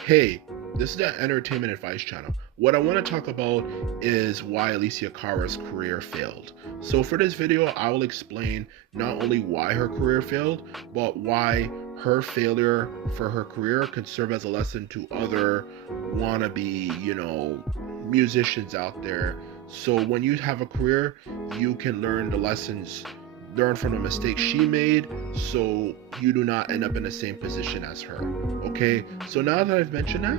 Hey, this is the Entertainment Advice channel. What I want to talk about is why Alessia Cara's career failed. So for this video, I will explain not only why her career failed, but why her failure for her career could serve as a lesson to other wannabe, musicians out there. So when you have a career, you can learn from the mistakes she made, so you do not end up in the same position as her. Okay, so now that I've mentioned that,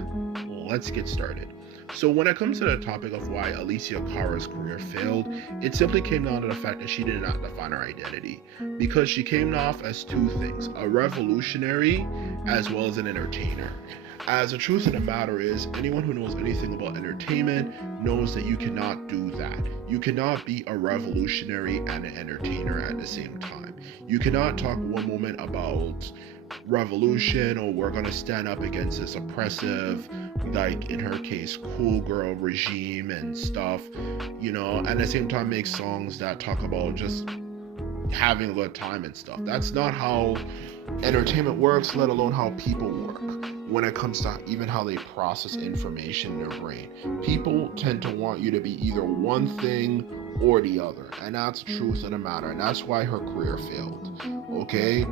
let's get started. So when it comes to the topic of why Alessia Cara's career failed, it simply came down to the fact that she did not define her identity, because she came off as two things: a revolutionary as well as an entertainer. As the truth of the matter is, anyone who knows anything about entertainment knows that you cannot do that. You cannot be a revolutionary and an entertainer at the same time. You cannot talk one moment about revolution or we're going to stand up against this oppressive, like in her case, cool girl regime and stuff, and at the same time make songs that talk about just having a good time and stuff. That's not how entertainment works, let alone how people work when it comes to even how they process information in their brain. People tend to want you to be either one thing or the other, and that's the truth of the matter, and that's why her career failed. Okay,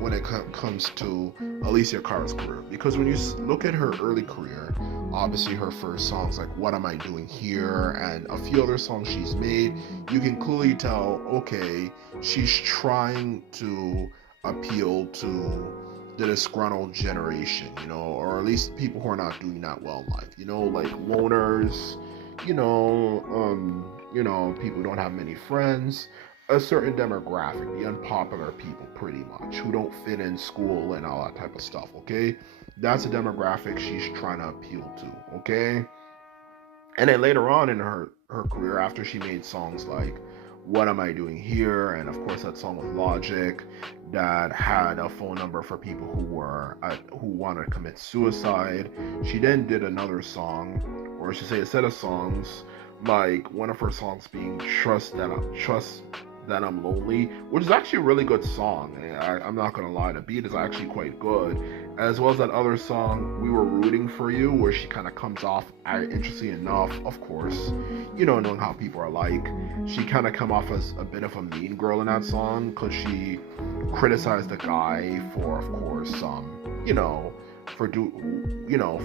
when it comes to Alessia Cara's career, because when you look at her early career, obviously her first songs like "What Am I Doing Here" and a few other songs she's made, you can clearly tell, okay, she's trying to appeal to the disgruntled generation, or at least people who are not doing that well in life, like loners, people who don't have many friends, a certain demographic, the unpopular people, pretty much, who don't fit in school and all that type of stuff. Okay, that's a demographic she's trying to appeal to. Okay, and then later on in her career, after she made songs like "What Am I Doing Here" and of course that song with Logic that had a phone number for people who wanted to commit suicide, she then did another song, or I should say a set of songs, like one of her songs being Trust That I'm Lonely," which is actually a really good song. I'm not gonna lie, the beat is actually quite good, as well as that other song "We Were Rooting for You," where she kind of comes off, interesting enough, of course, knowing how people are like, she kind of come off as a bit of a mean girl in that song, because she criticized the guy for, of course,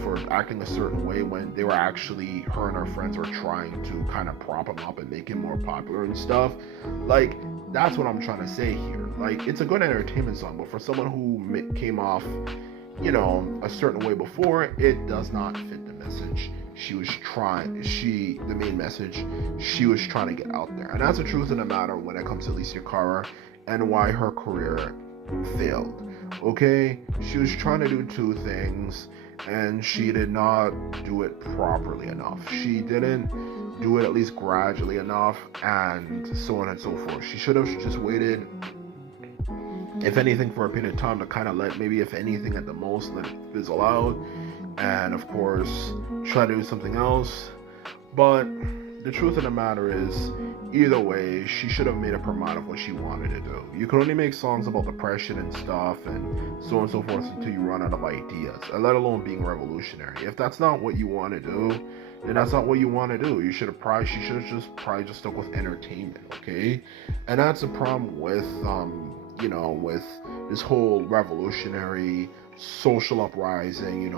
for acting a certain way when they were actually, her and her friends were trying to kind of prop him up and make him more popular and stuff. Like, that's what I'm trying to say here. Like, it's a good entertainment song, but for someone who came off, a certain way before, it does not fit the message the main message she was trying to get out there. And that's the truth of the matter when it comes to Alessia Cara and why her career failed. Okay, she was trying to do two things and she did not do it properly enough. She didn't do it at least gradually enough, and so on and so forth. She should have just waited, if anything, for a period of time to kind of let, maybe if anything at the most, let it fizzle out, and of course try to do something else. But the truth of the matter is, either way, she should have made up her mind of what she wanted to do. You can only make songs about depression and stuff and so on and so forth until you run out of ideas, let alone being revolutionary. If that's not what you want to do, then that's not what you want to do. She should have probably just stuck with entertainment, okay? And that's the problem with with this whole revolutionary social uprising,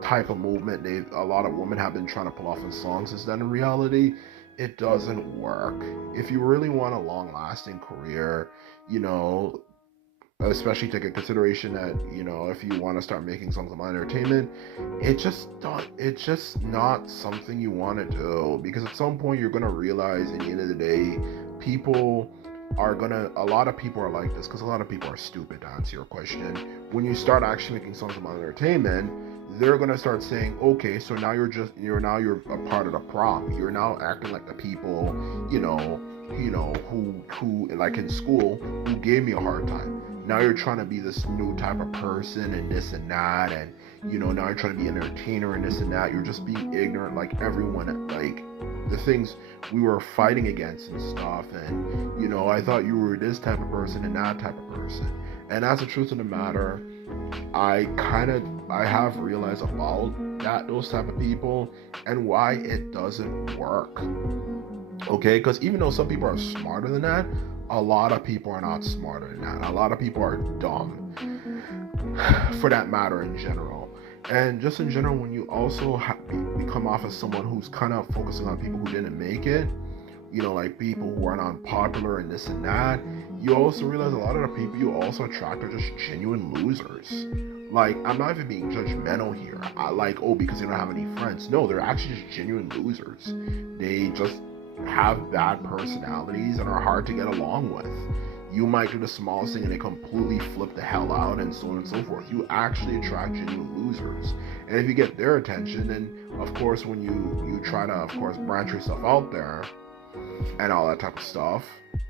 type of movement a lot of women have been trying to pull off in songs, is that in reality it doesn't work. If you really want a long lasting career, especially take into consideration that, if you want to start making songs about entertainment, it's just not something you want to do, because at some point you're going to realize, at the end of the day, a lot of people are like this, because a lot of people are stupid, to answer your question. When you start actually making songs about entertainment, they're gonna start saying, okay, so now you're a part of the problem. You're now acting like the people, who like in school, who gave me a hard time. Now you're trying to be this new type of person and this and that, and now you're trying to be an entertainer and this and that. You're just being ignorant like everyone, like the things we were fighting against and stuff. And I thought you were this type of person and that type of person. And that's the truth of the matter. I have realized about those type of people and why it doesn't work. Okay, because even though some people are smarter than that, a lot of people are not smarter than that. A lot of people are dumb, for that matter, in general. And just in general, when you also become off as someone who's kind of focusing on people who didn't make it, you know, like people who are not popular and this and that, you also realize a lot of the people you also attract are just genuine losers. Like, I'm not even being judgmental here. I like, oh, because they don't have any friends. No, they're actually just genuine losers. They just have bad personalities and are hard to get along with. You might do the smallest thing and they completely flip the hell out and so on and so forth. You actually attract genuine losers. And if you get their attention, then of course when you try to of course branch yourself out there and all that type of stuff,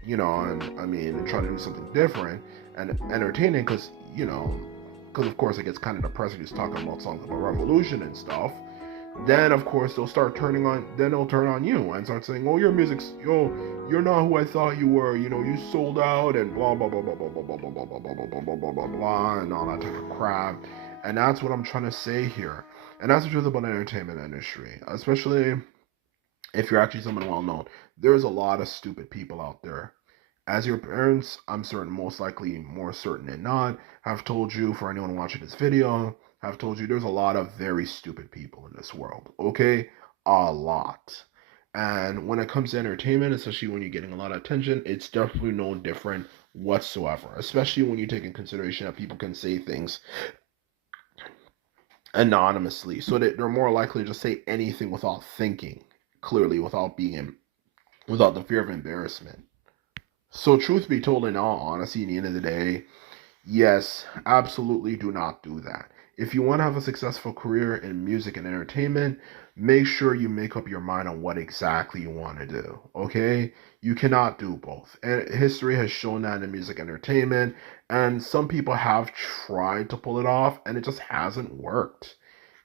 you know, and I mean, and try to do something different and entertaining, because you know, because of course it gets kind of depressing just talking about songs about revolution and stuff. Then of course they'll start turning on. Then they'll turn on you and start saying, "Oh, your music's you're not who I thought you were. You know, you sold out and blah blah blah blah blah blah blah blah blah blah blah blah blah blah blah blah and all that type of crap." And that's what I'm trying to say here. And that's the truth about the entertainment industry, especially if you're actually someone well known. There's a lot of stupid people out there. As your parents, I'm certain, most likely, more certain than not, have told you, for anyone watching this video, have told you there's a lot of very stupid people in this world. Okay? A lot. And when it comes to entertainment, especially when you're getting a lot of attention, it's definitely no different whatsoever. Especially when you take in consideration that people can say things anonymously, so that they're more likely to just say anything without thinking clearly, without the fear of embarrassment. So, truth be told, in all honesty, in the end of the day, yes, absolutely do not do that. If you want to have a successful career in music and entertainment, make sure you make up your mind on what exactly you want to do. Okay? You cannot do both. And history has shown that in music and entertainment, and some people have tried to pull it off, and it just hasn't worked.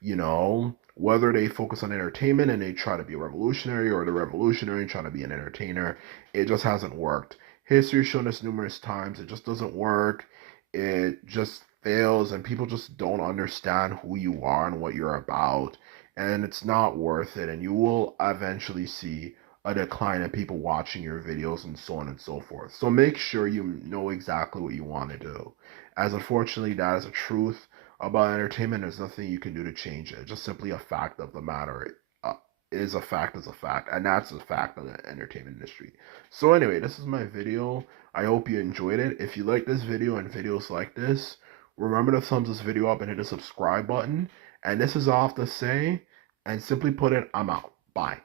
You know, whether they focus on entertainment and they try to be revolutionary, or the revolutionary trying to be an entertainer, it just hasn't worked. History's shown us numerous times it just doesn't work. It just fails, and people just don't understand who you are and what you're about. And it's not worth it. And you will eventually see a decline in people watching your videos and so on and so forth. So make sure you know exactly what you want to do. As unfortunately, that is a truth about entertainment. There's nothing you can do to change it. It's just simply a fact of the matter. Is a fact is a fact, and that's a fact of the entertainment industry. So anyway, this is my video. I hope you enjoyed it. If you like this video and videos like this, remember to thumbs this video up and hit the subscribe button. And this is all I have to say, and simply put it, I'm out. Bye.